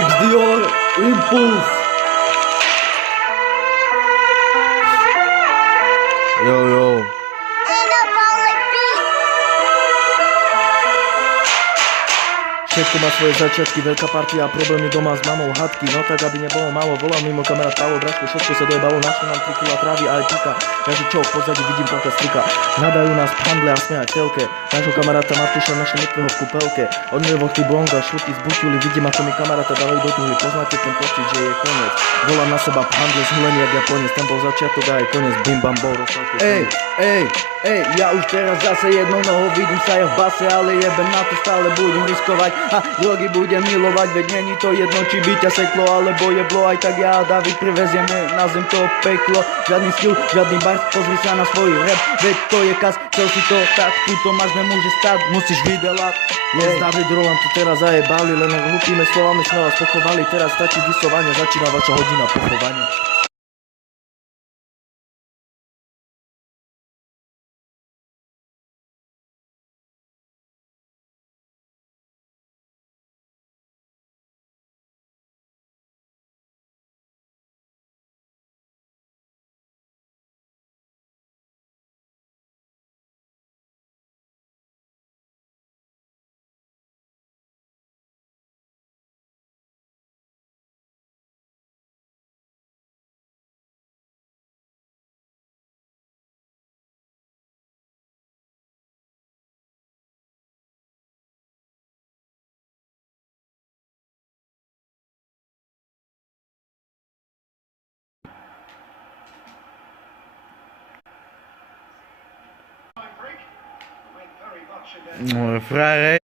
Felix Dior, Impuls. Yo. Všetko má svoje začiatky, veľká partia a problémy doma s mamou, hadky, no tak aby nebolo málo, volám mimo kamarát Pavo, braško, všetko sa dojebalo, našli nám 3 kg trávy a aj pika, každý čo, v pozadí vidím plaka strika, nadajú nás v handle a smiať v telke, nášho kamaráta Matúša, naše mŕtvého v kúpelke, od mŕvochty blonga, šuty z buťuli, vidím ako mi kamaráta dávajú do tuhly, poznáte ten pocit, že je koniec, volám na seba v handle, zhulený jak Japonec, tam bol začiatok a aj koniec, bim bam bol, rozslavky. Ej, ja už teraz zase jednou nohou vidím sa ja v base, ale jebem na to stále budem riskovať a drogy budem milovať, veď není to jedno, či by ťa seklo, alebo jeblo, aj tak ja a David privezieme na zem to peklo, žiadny skill, žiadny bars, pozri sa na svoj rap, veď to je kas, chcel si to tak, tuto máš, nemôže stať, musíš vydelať. Yes, David Roland tu teraz zajebali, len hlupými slovami sme vás pochovali, teraz stačí disovanie, začína vaša hodina pochovania. Frère.